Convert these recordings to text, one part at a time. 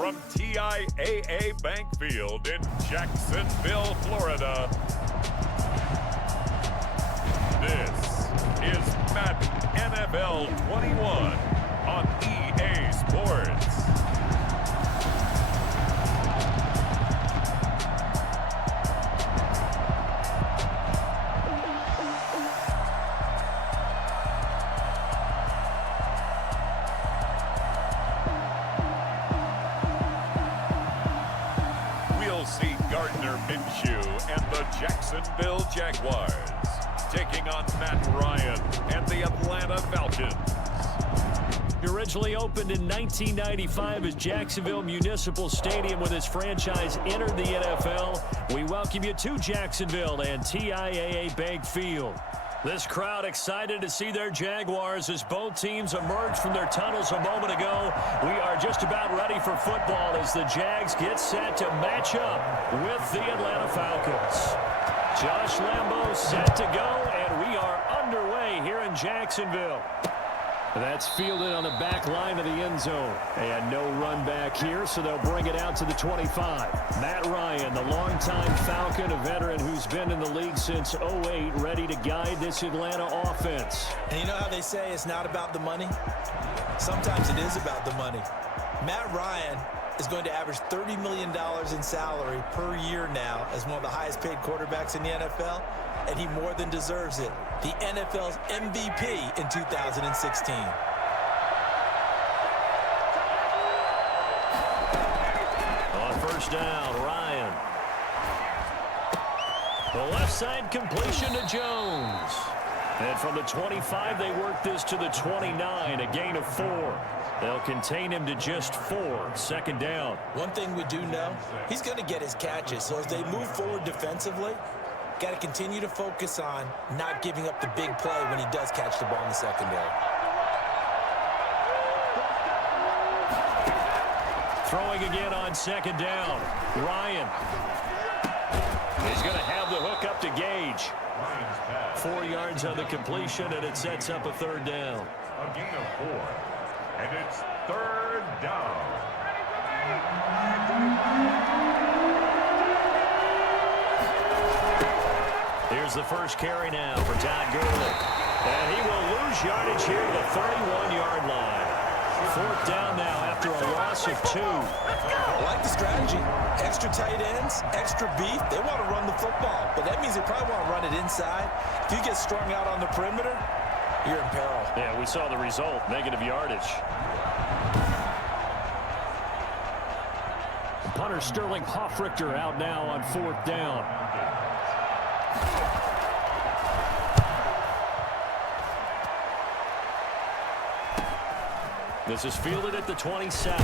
from TIAA Bank Field in Jacksonville, Florida. This is Madden NFL 21 on EA Sports. We'll see Gardner Minshew and the Jacksonville Jaguars taking on Matt Ryan and the Atlanta Falcons. Originally opened in 1995 as Jacksonville Municipal Stadium when his franchise entered the NFL. We welcome you to Jacksonville and TIAA Bank Field. This crowd excited to see their Jaguars as both teams emerge from their tunnels a moment ago. We are just about ready for football as the Jags get set to match up with the Atlanta Falcons. Josh Lambo set to go, and we are underway here in Jacksonville. That's fielded on the back line of the end zone. And no run back here, so they'll bring it out to the 25. Matt Ryan, the longtime Falcon, a veteran who's been in the league since 08, ready to guide this Atlanta offense. And you know how they say it's not about the money? Sometimes it is about the money. Matt Ryan is going to average $30 million in salary per year now as one of the highest paid quarterbacks in the NFL, and he more than deserves it. The NFL's MVP in 2016. On first down, Ryan. The left side completion to Jones. And from the 25, they work this to the 29, a gain of 4. They'll contain him to just 4. Second down. One thing we do know, he's going to get his catches. So as they move forward defensively, got to continue to focus on not giving up the big play when he does catch the ball in the secondary. Throwing again on second down. Ryan. He's going to have the hook up to Gage. 4 yards on the completion, and it sets up a third down. A gain of 4. And it's third down. Here's the first carry now for Todd Gurley. And he will lose yardage here to the 31-yard line. Fourth down now after a loss of 2. I like the strategy. Extra tight ends, extra beef. They want to run the football, but that means they probably want to run it inside. If you get strung out on the perimeter, you're in peril. Yeah, we saw the result, negative yardage. Punter Sterling Hoffrichter out now on fourth down. This is fielded at the 27. A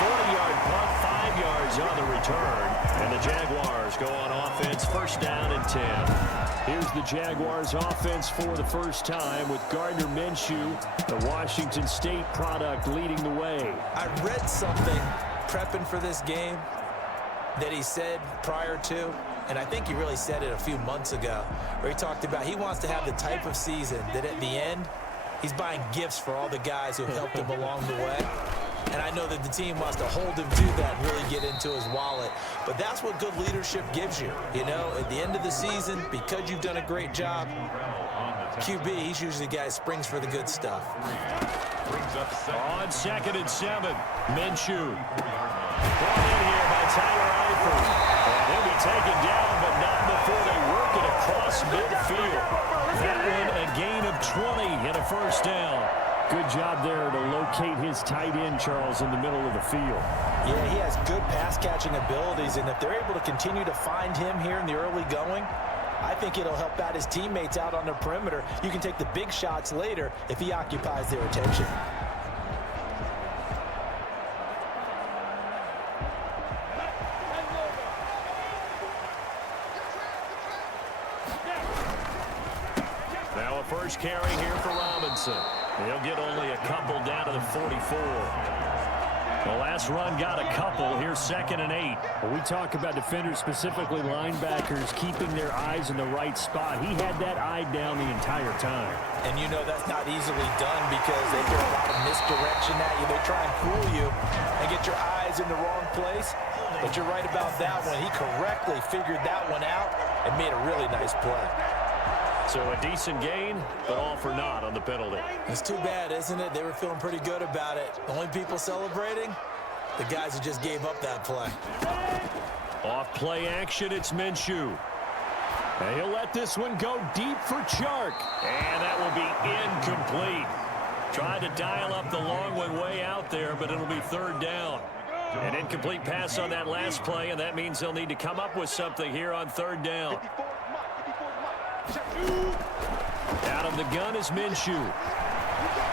40-yard punt, 5 yards on the return. And the Jaguars go on offense, first down and 10. Here's the Jaguars offense for the first time with Gardner Minshew, the Washington State product, leading the way. I read something prepping for this game that he said prior to, and I think he really said it a few months ago, where he talked about he wants to have the type of season that at the end, he's buying gifts for all the guys who helped him along the way. And I know that the team wants to hold him to that and really get into his wallet. But that's what good leadership gives you. You know, at the end of the season, because you've done a great job, QB, he's usually the guy who springs for the good stuff. On second and 7, Minshew. Brought in here by Tyler Eifert. And he'll be taken down, but not before they work it across midfield. That one a gain of 20 and a first down. Good job there to locate his tight end, Charles, in the middle of the field. Yeah, he has good pass-catching abilities, and if they're able to continue to find him here in the early going, I think it'll help out his teammates out on the perimeter. You can take the big shots later if he occupies their attention. Now a first carry here for Robinson. He'll get only a couple down to the 44. The last run got a couple. Here's 2nd and 8. When we talk about defenders, specifically linebackers, keeping their eyes in the right spot, he had that eye down the entire time. And you know that's not easily done because they get a lot of misdirection at you. They try and fool you and get your eyes in the wrong place. But you're right about that one. He correctly figured that one out and made a really nice play. So a decent gain, but all for naught on the penalty. It's too bad, isn't it? They were feeling pretty good about it. The only people celebrating, the guys who just gave up that play. Off play action, it's Minshew. And he'll let this one go deep for Chark. And that will be incomplete. Tried to dial up the long one way out there, but it'll be 3rd down. An incomplete pass on that last play, and that means they'll need to come up with something here on 3rd down. Out of the gun is Minshew.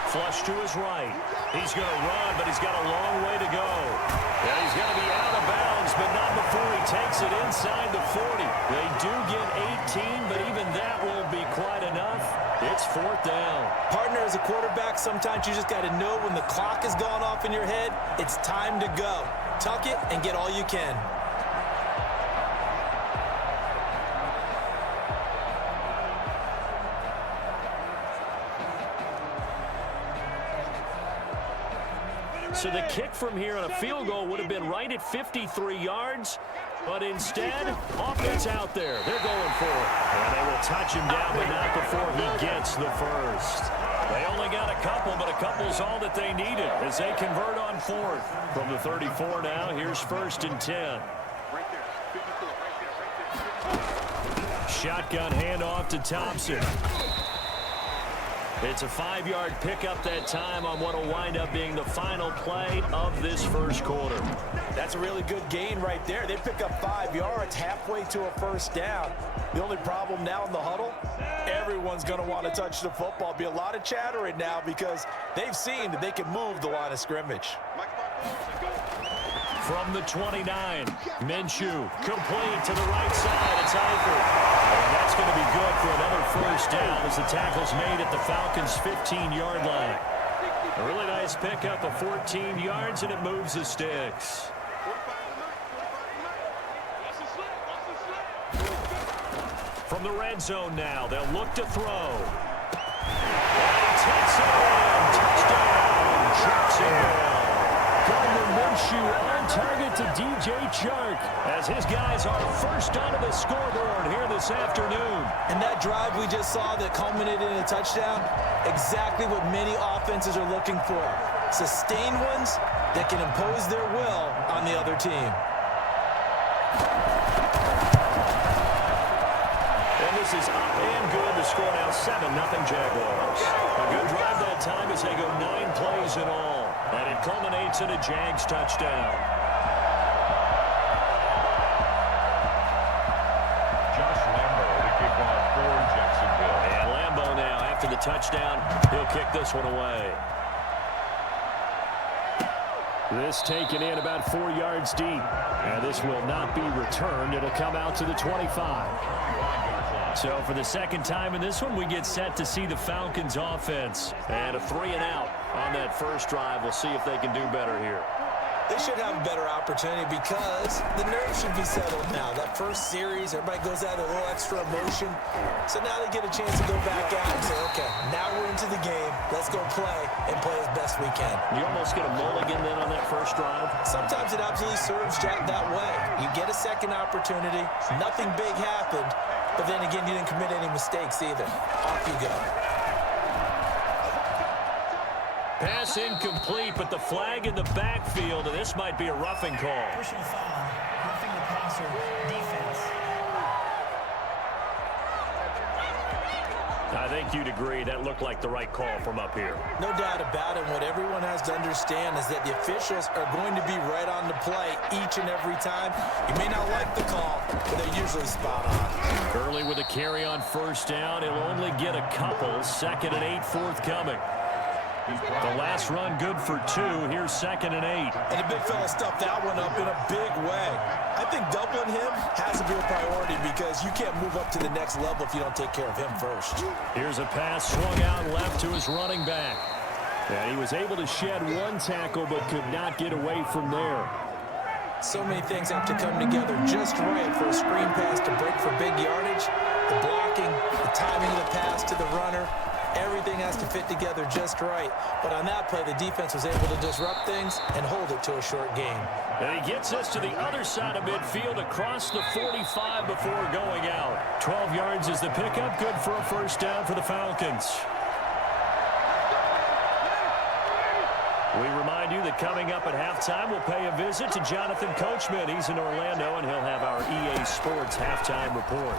Flush to his right. He's going to run, but he's got a long way to go. Yeah, he's going to be out of bounds, but not before he takes it inside the 40. They do get 18, but even that won't be quite enough. It's 4th down. Partner, as a quarterback, sometimes you just got to know when the clock has gone off in your head, it's time to go. Tuck it and get all you can. So the kick from here on a field goal would have been right at 53 yards. But instead, offense out there. They're going for it. And they will touch him down, but not before he gets the first. They only got a couple, but a couple's all that they needed as they convert on 4th. From the 34 now, here's 1st and 10. Shotgun handoff to Thompson. It's a 5-yard pickup that time on what will wind up being the final play of this first quarter. That's a really good gain right there. They pick up 5 yards halfway to a 1st down. The only problem now in the huddle, everyone's going to want to touch the football. Be a lot of chattering now because they've seen that they can move the line of scrimmage. From the 29, Minshew, complete to the right side. It's Eifert. And that's going to be good for another 1st down as the tackle's made at the Falcons' 15-yard line. A really nice pickup of 14 yards, and it moves the sticks. From the red zone now, they'll look to throw. And he takes it in. Touchdown, Jacksonville. Gardner Minshew on target to DJ Chark as his guys are first onto the scoreboard here this afternoon. And that drive we just saw that culminated in a touchdown, exactly what many offenses are looking for. Sustained ones that can impose their will on the other team. And this is up and good. The score now 7-0 Jaguars. A good drive that time as they go 9 plays in all. And it culminates in a Jags touchdown. Josh Lambo to kick off for Jacksonville. And Lambo now, after the touchdown, he'll kick this one away. This taken in about 4 yards deep. And this will not be returned. It'll come out to the 25. So for the second time in this one, we get set to see the Falcons offense. And a 3-and-out on that first drive. We'll see if they can do better here. They should have a better opportunity because the nerves should be settled now. That first series, everybody goes out with a little extra emotion. So now they get a chance to go back out and say, okay, now we're into the game. Let's go play and play as best we can. You almost get a mulligan then on that first drive? Sometimes it absolutely serves Jack that way. You get a second opportunity. Nothing big happened. But then again, you didn't commit any mistakes either. Off you go. Pass incomplete, but the flag in the backfield, and this might be a roughing call. Personal foul, roughing the passer, defense. I think you'd agree that looked like the right call from up here. No doubt about it. What everyone has to understand is that the officials are going to be right on the play each and every time. You may not like the call, but they're usually spot on. Early with a carry on first down. He'll only get a couple. 2nd and 8 forthcoming. The last run good for 2. Here's 2nd and 8. And the big fella stuffed that one up in a big way. I think doubling him has to be a priority because you can't move up to the next level if you don't take care of him first. Here's a pass swung out left to his running back. And he was able to shed one tackle but could not get away from there. So many things have to come together just right for a screen pass to break for big yardage. The blocking, the timing of the pass to the runner, everything has to fit together just right. But on that play, the defense was able to disrupt things and hold it to a short game. And he gets us to the other side of midfield across the 45 before going out. 12 yards is the pickup. Good for a first down for the Falcons. We remind you that coming up at halftime, we'll pay a visit to Jonathan Coachman. He's in Orlando, and he'll have our EA Sports halftime report.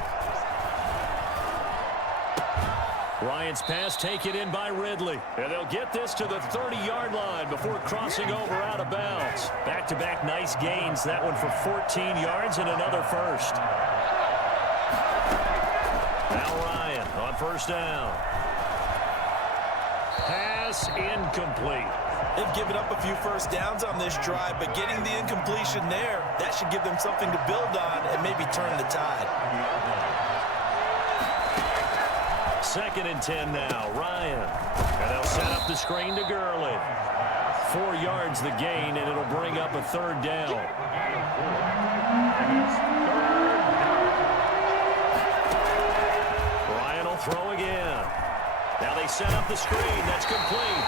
Ryan's pass taken in by Ridley. And they'll get this to the 30-yard line before crossing over out of bounds. Back-to-back nice gains. That one for 14 yards and another first. Now Ryan on first down. Pass incomplete. They've given up a few first downs on this drive, but getting the incompletion there, that should give them something to build on and maybe turn the tide. 2nd and 10 now. Ryan. And they'll set up the screen to Gurley. 4 yards the gain, and it'll bring up a third down. Ryan will throw again. Now they set up the screen. That's complete.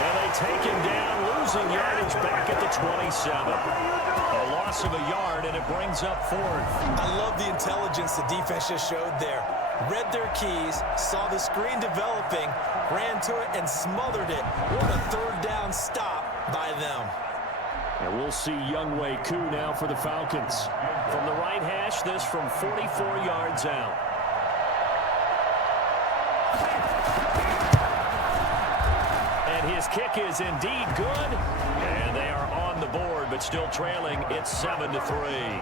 And they take him down, losing yardage back at the 27. A loss of a yard, and it brings up 4th. I love the intelligence the defense just showed there. Read their keys, saw the screen developing, ran to it, and smothered it. What a third down stop by them. And we'll see Younghoe Koo now for the Falcons. From the right hash, this from 44 yards out. And his kick is indeed good. And they are on the board, but still trailing. It's 7-3.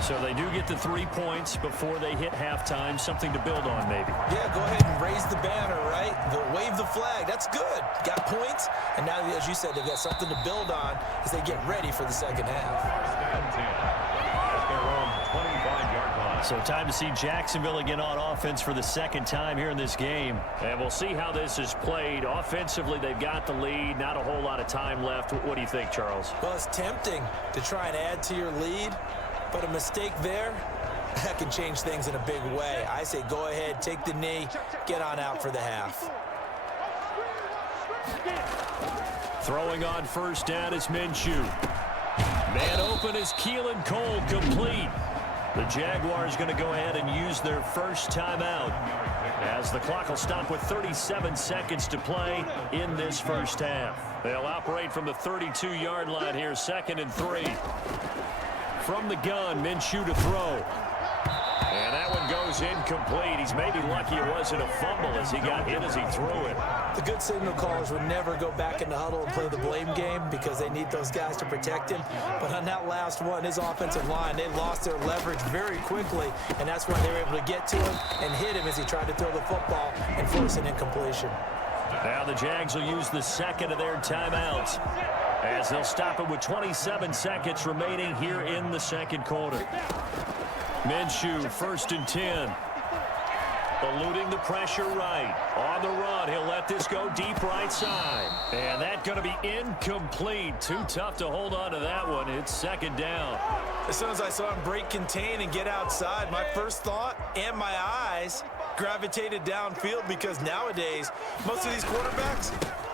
So they do get the 3 points before they hit halftime. Something to build on, maybe. Yeah, go ahead and raise the banner, right? Wave the flag. That's good. Got points. And now, as you said, they've got something to build on as they get ready for the second half. So time to see Jacksonville again on offense for the second time here in this game. And we'll see how this is played. Offensively, they've got the lead. Not a whole lot of time left. What do you think, Charles? Well, it's tempting to try and add to your lead. But a mistake there, that can change things in a big way. I say go ahead, take the knee, get on out for the half. Throwing on first down is Minshew. Man open is Keelan Cole, complete. The Jaguars going to go ahead and use their first timeout as the clock will stop with 37 seconds to play in this first half. They'll operate from the 32-yard line here, 2nd and 3. From the gun, Minshew to throw. And that one goes incomplete. He's maybe lucky it wasn't a fumble as he got hit as he threw it. The good signal callers would never go back in the huddle and play the blame game because they need those guys to protect him. But on that last one, his offensive line, they lost their leverage very quickly, and that's why they were able to get to him and hit him as he tried to throw the football and force an incompletion. Now the Jags will use the second of their timeouts as they'll stop it with 27 seconds remaining here in the second quarter. Minshew, 1st and 10. Eluding the pressure right. On the run, he'll let this go deep right side. And that's going to be incomplete. Too tough to hold on to that one. It's 2nd down. As soon as I saw him break contain and get outside, my first thought and my eyes gravitated downfield because nowadays, most of these quarterbacks,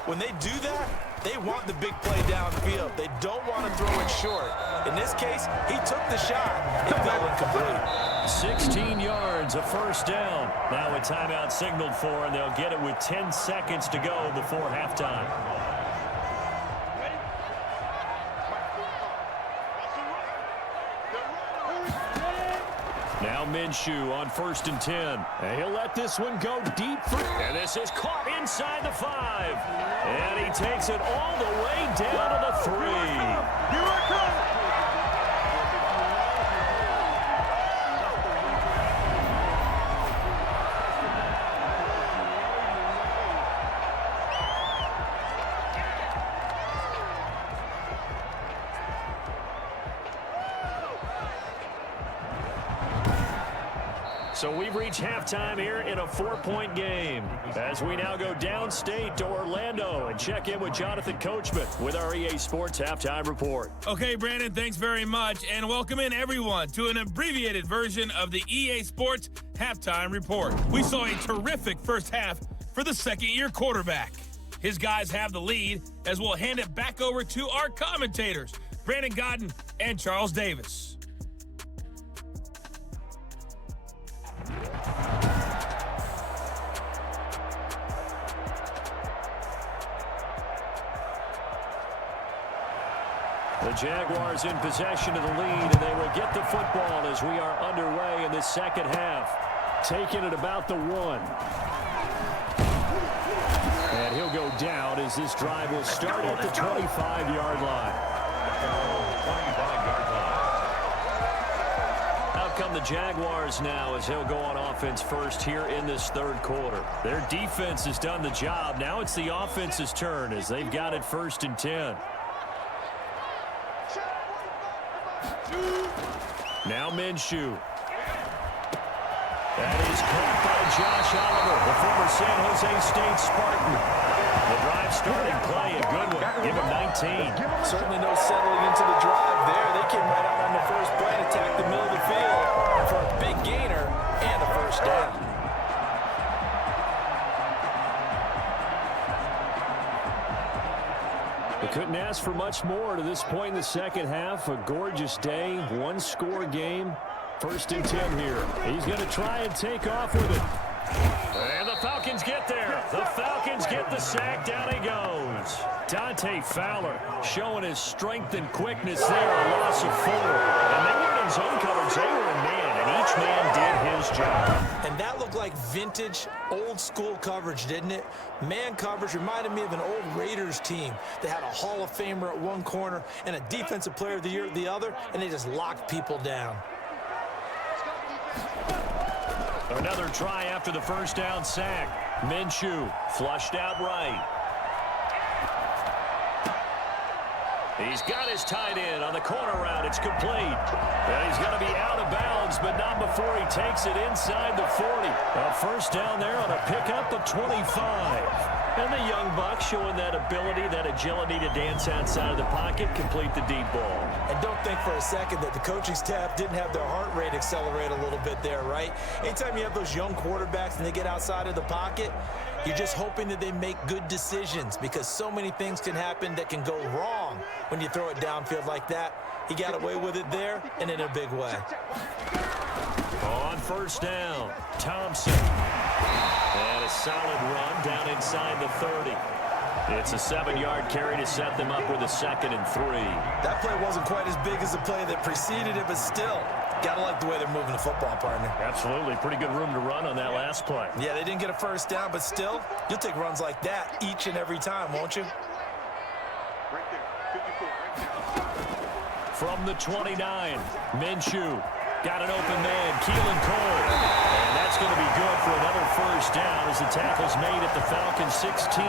when they do that, they want the big play downfield. They don't want to throw it short. In this case, he took the shot. It fell incomplete. 16 yards, a first down. Now a timeout signaled for, and they'll get it with 10 seconds to go before halftime. Now Minshew on 1st and 10. And he'll let this one go deep. And this is caught inside the 5. And he takes it all the way down to the 3. So we've reached halftime here in a 4-point game as we now go downstate to Orlando and check in with Jonathan Coachman with our EA Sports Halftime Report. Okay, Brandon, thanks very much, and welcome in everyone to an abbreviated version of the EA Sports Halftime Report. We saw a terrific first half for the second-year quarterback. His guys have the lead as we'll hand it back over to our commentators, Brandon Godden and Charles Davis. The Jaguars in possession of the lead, and they will get the football as we are underway in the second half. Taking it about the 1. And he'll go down as this drive will start at the 25-yard line. Out come the Jaguars now as he'll go on offense first here in this third quarter. Their defense has done the job. Now it's the offense's turn as they've got it 1st and 10. Now Minshew. That is caught by Josh Oliver, the former San Jose State Spartan. The drive starting play, a good one. Give him 19. Certainly no settling into the drive there. They came right out on the first play and attacked the middle of the field for a big gainer and a first down. They couldn't ask for much more to this point in the second half. A gorgeous day, one-score game. 1st and 10 here. He's going to try and take off with it. And the Falcons get there. The Falcons get the sack. Down he goes. Dante Fowler showing his strength and quickness there. A loss of 4. And they weren't in zone coverage. They were in man, and each man did his job. And that looked like vintage, old-school coverage, didn't it? Man coverage reminded me of an old Raiders team that had a Hall of Famer at one corner and a Defensive Player of the Year at the other, and they just locked people down. Another try after the first down sack. Minshew flushed out right. He's got his tight end on the corner route. It's complete. And he's going to be out of bounds, but not before he takes it inside the 40. A first down there on a pickup of 25. And the young buck showing that ability, that agility to dance outside of the pocket, complete the deep ball. And don't think for a second that the coaching staff didn't have their heart rate accelerate a little bit there, right? Anytime you have those young quarterbacks and they get outside of the pocket, you're just hoping that they make good decisions because so many things can happen that can go wrong when you throw it downfield like that. He got away with it there and in a big way. On first down, Thompson. And a solid run down inside the 30. It's a 7-yard carry to set them up with a 2nd and 3. That play wasn't quite as big as the play that preceded it, but still, gotta like the way they're moving the football, partner. Absolutely. Pretty good room to run on that last play. Yeah, they didn't get a first down, but still, you'll take runs like that each and every time, won't you? From the 29, Minshew got an open man, Keelan Cole. And that's going to be good for another first down as the tackle's made at the Falcons 16.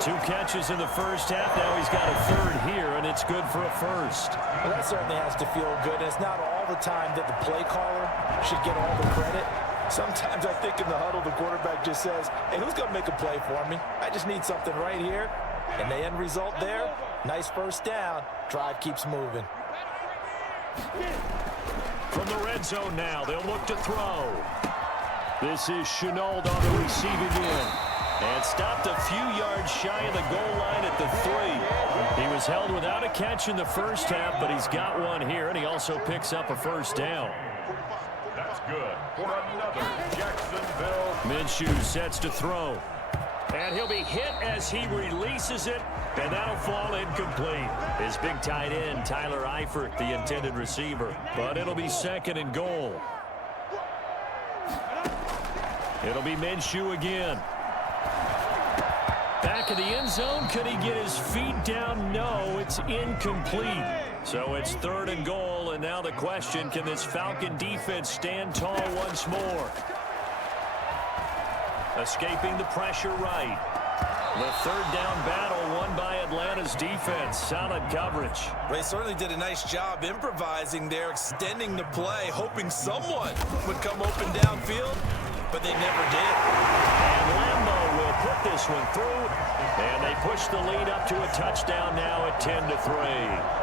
2 catches in the first half. Now he's got a 3rd here, and it's good for a first. Well, that certainly has to feel good. And it's not all the time that the play caller should get all the credit. Sometimes I think in the huddle, the quarterback just says, hey, who's going to make a play for me? I just need something right here. And the end result there, nice first down. Drive keeps moving. From the red zone now, they'll look to throw. This is Chenault on the receiving end. And stopped a few yards shy of the goal line at the 3. He was held without a catch in the first half, but he's got one here, and he also picks up a first down. That's good for another Jacksonville. Minshew sets to throw. And he'll be hit as he releases it, and that'll fall incomplete. His big tight end, Tyler Eifert, the intended receiver. But it'll be 2nd and goal. It'll be Minshew again. Back of the end zone. Could he get his feet down? No, it's incomplete. So it's 3rd and goal, and now the question, can this Falcon defense stand tall once more? Escaping the pressure right. The third down battle won by Atlanta's defense. Solid coverage. They certainly did a nice job improvising there, extending the play, hoping someone would come open downfield, but they never did. And Lambo will put this one through, and they push the lead up to a touchdown now at 10-3.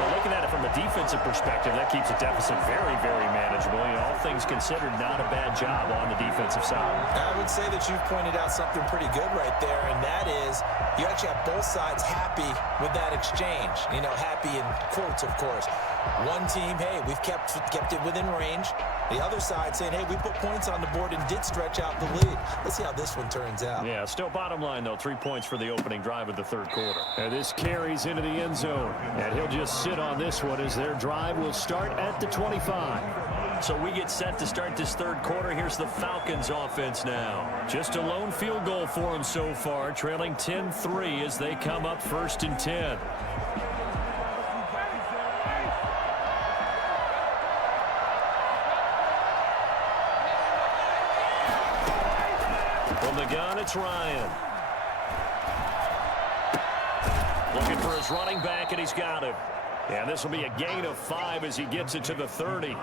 Well, looking at it from a defensive perspective, that keeps the deficit very, very manageable. All things considered, not a bad job on the defensive side. I would say that you've pointed out something pretty good right there, and that is you actually have both sides happy with that exchange. Happy in quotes, of course. One team, hey, we've kept it within range. The other side saying, hey, we put points on the board and did stretch out the lead. Let's see how this one turns out. Yeah, still bottom line, though, 3 points for the opening drive of the third quarter. And this carries into the end zone, and he'll just sit on this one as their drive will start at the 25. So we get set to start this third quarter. Here's the Falcons offense now. Just a lone field goal for them so far, trailing 10-3 as they come up 1st and 10. From the gun, it's Ryan. Looking for his running back, and he's got him. And this will be a gain of 5 as he gets it to the 30.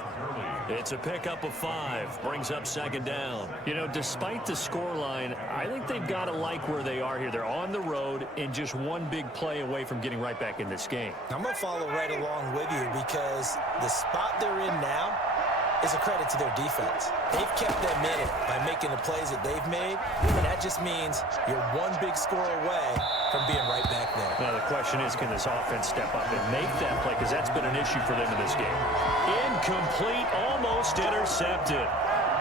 It's a pickup of 5. Brings up 2nd down. Despite the scoreline, I think they've got to like where they are here. They're on the road and just one big play away from getting right back in this game. I'm going to follow right along with you because the spot they're in now is a credit to their defense. They've kept them in it by making the plays that they've made, and that just means you're one big score away from being right back there. Now the question is, can this offense step up and make that play? Because that's been an issue for them in this game. Incomplete, almost intercepted.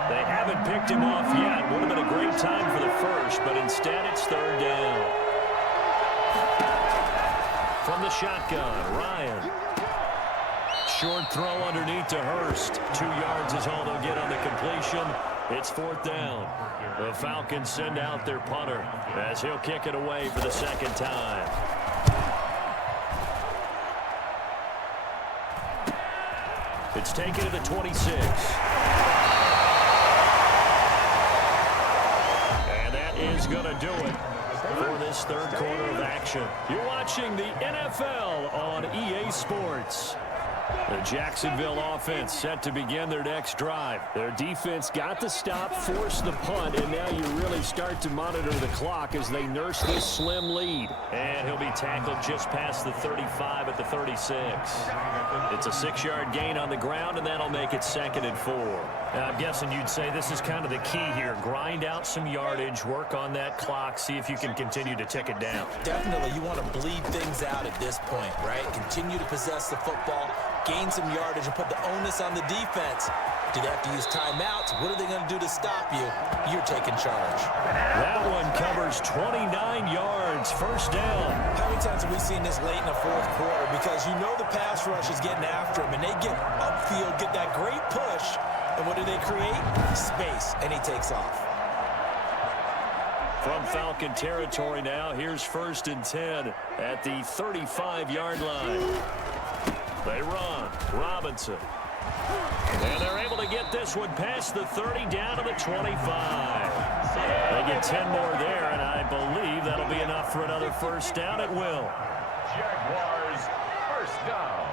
They haven't picked him off yet. Would have been a great time for the first, but instead it's 3rd down. From the shotgun, Ryan. Short throw underneath to Hurst. 2 yards is all they'll get on the completion. It's 4th down. The Falcons send out their punter as he'll kick it away for the 2nd time. It's taken to the 26. And that is going to do it for this third quarter of action. You're watching the NFL on EA Sports. The Jacksonville offense set to begin their next drive. Their defense got the stop, forced the punt, and now you really start to monitor the clock as they nurse this slim lead. And he'll be tackled just past the 35 at the 36. It's a 6-yard gain on the ground, and that'll make it 2nd and 4. Now, I'm guessing you'd say this is kind of the key here. Grind out some yardage, work on that clock, see if you can continue to tick it down. Definitely, you want to bleed things out at this point, right? Continue to possess the football, gain some yardage, and put the onus on the defense. Do they have to use timeouts? What are they going to do to stop you? You're taking charge. That one covers 29 yards, 1st down. How many times have we seen this late in the 4th quarter? Because you know the pass rush is getting after him, and they get upfield, get that great push, and what do they create? Space, and he takes off. From Falcon territory now, here's 1st and 10 at the 35-yard line. They run. Robinson. And they're able to get this one past the 30 down to the 25. They get 10 more there, and I believe that'll be enough for another 1st down at will. Jaguars, 1st down.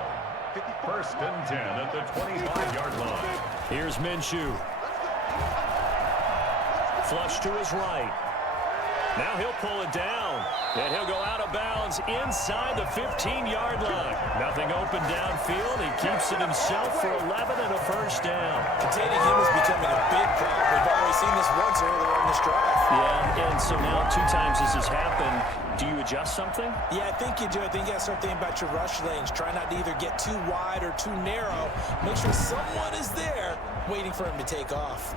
1st and 10 at the 25-yard line. Here's Minshew. Flush to his right. Now he'll pull it down, and he'll go out of bounds inside the 15-yard line. Nothing open downfield. He keeps it himself for 11 and a 1st down. Containing him is becoming a big problem. We've already seen this once earlier in this drive. Yeah, and so now 2 times this has happened. Do you adjust something? Yeah, I think you do. I think you got to start thinking about your rush lanes. Try not to either get too wide or too narrow. Make sure someone is there waiting for him to take off.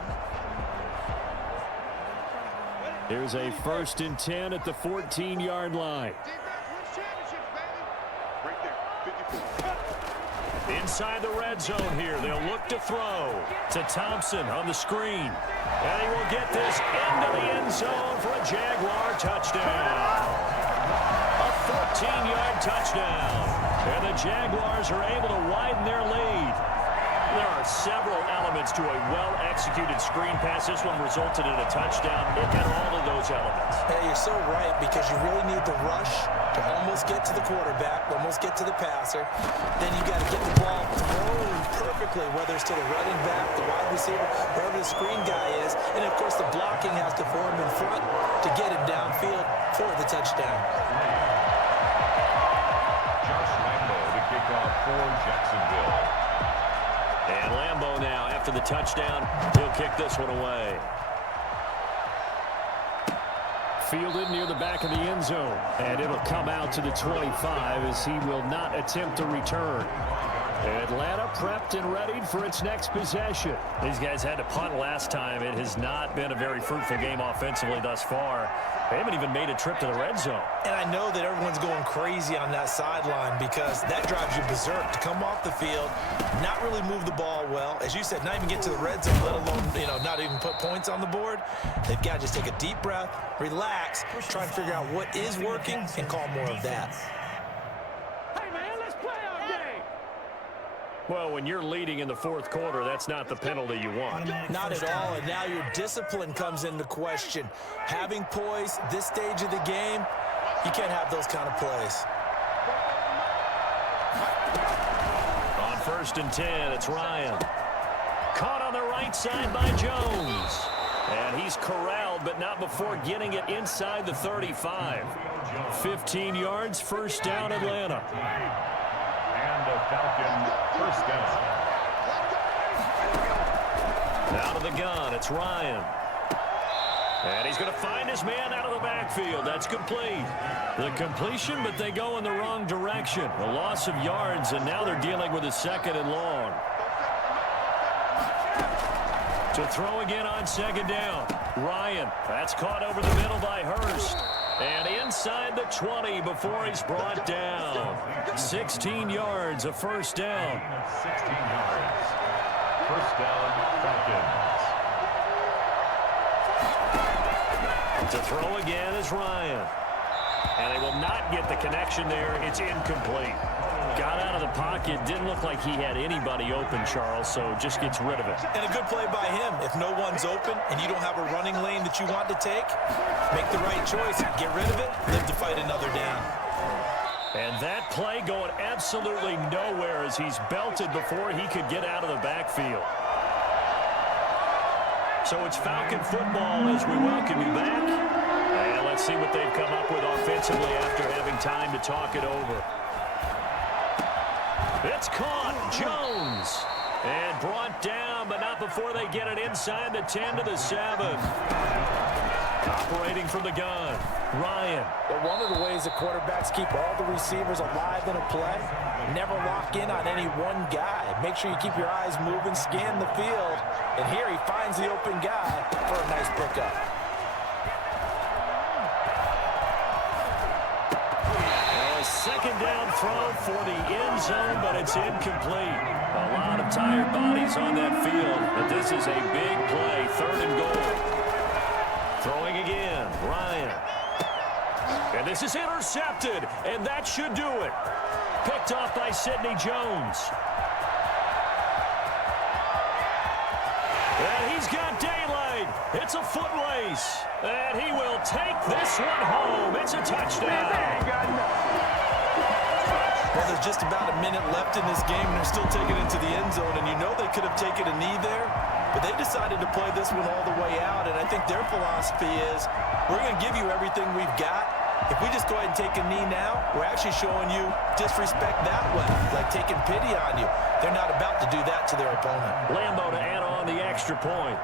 Here's a 1st and 10 at the 14-yard line. Inside the red zone here. They'll look to throw to Thompson on the screen. And he will get this into the end zone for a Jaguar touchdown. A 14-yard touchdown. And the Jaguars are able to widen their lead. There are several elements to a well-executed screen pass. This one resulted in a touchdown. It had all of those elements. Hey, you're so right, because you really need the rush to almost get to the quarterback, almost get to the passer. Then you got to get the ball thrown perfectly, whether it's to the running back, the wide receiver, wherever the screen guy is. And, of course, the blocking has to form in front to get him downfield for the touchdown. Josh Lambo to kick off for Jacksonville. And Lambo now, after the touchdown, he'll kick this one away. Fielded near the back of the end zone. And it'll come out to the 25 as he will not attempt to return. Atlanta prepped and readied for its next possession. These guys had to punt last time. It has not been a very fruitful game offensively thus far. They haven't even made a trip to the red zone. And I know that everyone's going crazy on that sideline because that drives you berserk to come off the field, not really move the ball well. As you said, not even get to the red zone, let alone, not even put points on the board. They've got to just take a deep breath, relax, try and figure out what is working and call more of that. Well, when you're leading in the fourth quarter, that's not the penalty you want. Not at all, and now your discipline comes into question. Having poise this stage of the game, you can't have those kind of plays. On 1st and 10, it's Ryan. Caught on the right side by Jones. And he's corralled, but not before getting it inside the 35. 15 yards, first down, Atlanta. And a Falcon first down. Out of the gun, it's Ryan. And he's going to find his man out of the backfield. That's complete. The completion, but they go in the wrong direction. A loss of yards, and now they're dealing with a 2nd and long. To throw again on 2nd down. Ryan, that's caught over the middle by Hurst. And inside the 20 before he's brought down. 16 yards, a first down. 16 yards. First down, Falcons. To throw again is Ryan. And they will not get the connection there. It's incomplete. Got out of the pocket. Didn't look like he had anybody open, Charles, so just gets rid of it. And a good play by him. If no one's open and you don't have a running lane that you want to take, make the right choice. Get rid of it, live to fight another down. And that play going absolutely nowhere as he's belted before he could get out of the backfield. So it's Falcon football as we welcome you back. And let's see what they've come up with offensively after having time to talk it over. It's caught. Jones. And brought down, but not before they get it inside the 10 to the 7. Operating from the gun, Ryan. But one of the ways that quarterbacks keep all the receivers alive in a play, never lock in on any one guy. Make sure you keep your eyes moving, scan the field. And here he finds the open guy for a nice pickup. Second down throw for the end zone, but it's incomplete. A lot of tired bodies on that field, but this is a big play, 3rd and goal. Throwing again, Ryan. And this is intercepted, and that should do it. Picked off by Sidney Jones. And he's got daylight. It's a foot race, and he will take this one home. It's a touchdown. Well, there's just about a minute left in this game, and they're still taking it to the end zone, and you know they could have taken a knee there, but they decided to play this one all the way out, and I think their philosophy is, we're going to give you everything we've got. If we just go ahead and take a knee now, we're actually showing you disrespect that way, like taking pity on you. They're not about to do that to their opponent. Lambo to add on the extra point.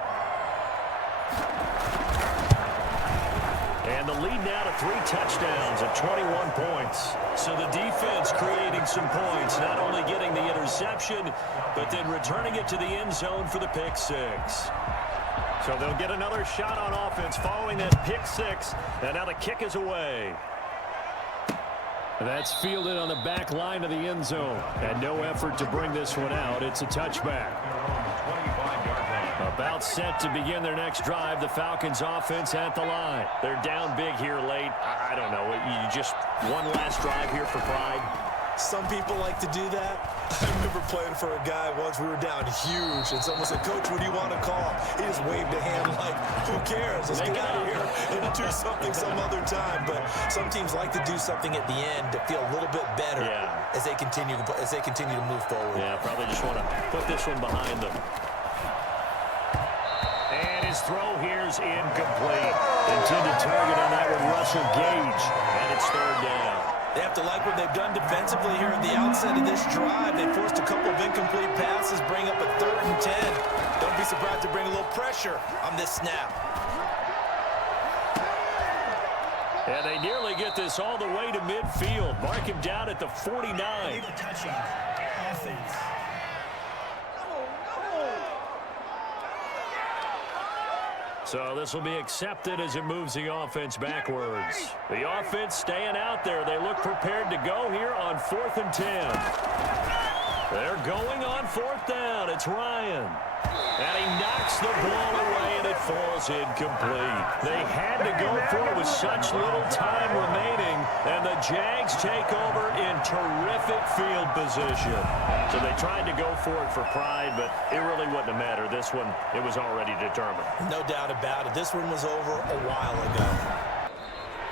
And the lead now to 3 touchdowns at 21 points. So the defense creating some points, not only getting the interception, but then returning it to the end zone for the pick 6. So they'll get another shot on offense following that pick 6. And now the kick is away. That's fielded on the back line of the end zone. And no effort to bring this one out. It's a touchback. About set to begin their next drive. The Falcons offense at the line. They're down big here late. I don't know. You just one last drive here for pride. Some people like to do that. I remember playing for a guy once. We were down huge, and someone said, "Coach, what do you want to call?" He just waved a hand like, "Who cares? Let's get out of here and do something some other time." But some teams like to do something at the end to feel a little bit better as they continue to move forward. Yeah, probably just want to put this one behind them. And his throw here's incomplete. Intended target on that one, Russell Gage, and it's third down. They have to like what they've done defensively here at the outset of this drive. They forced a couple of incomplete passes, bring up a 3rd and 10. Don't be surprised to bring a little pressure on this snap. And they nearly get this all the way to midfield. Mark him down at the 49. Touching offense. So this will be accepted as it moves the offense backwards. The offense staying out there. They look prepared to go here on 4th and 10. They're going on 4th down. It's Ryan. And he knocks the ball away, and it falls incomplete. They had to go for it with such little time remaining, and the Jags take over in terrific field position. So they tried to go for it for pride, but it really wouldn't have mattered. This one, it was already determined. No doubt about it. This one was over a while ago.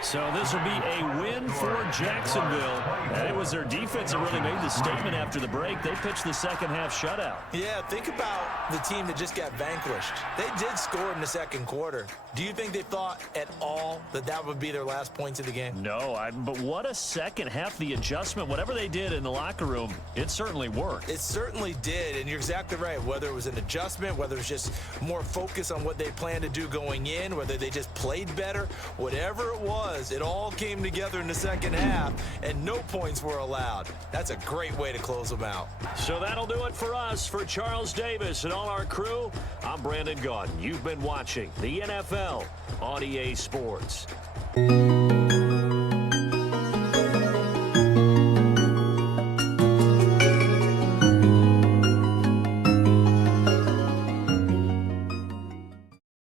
So this will be a win for Jacksonville. And it was their defense that really made the statement after the break. They pitched the second half shutout. Yeah, think about the team that just got vanquished. They did score in the second quarter. Do you think they thought at all that that would be their last points of the game? No, but what a second half. The adjustment, whatever they did in the locker room, it certainly worked. It certainly did, and you're exactly right. Whether it was an adjustment, whether it was just more focus on what they planned to do going in, whether they just played better, whatever it was, it all came together in the second half, and no points were allowed. That's a great way to close them out. So that'll do it for us. For Charles Davis and all our crew, I'm Brandon Gaudin. You've been watching the NFL on EA Sports.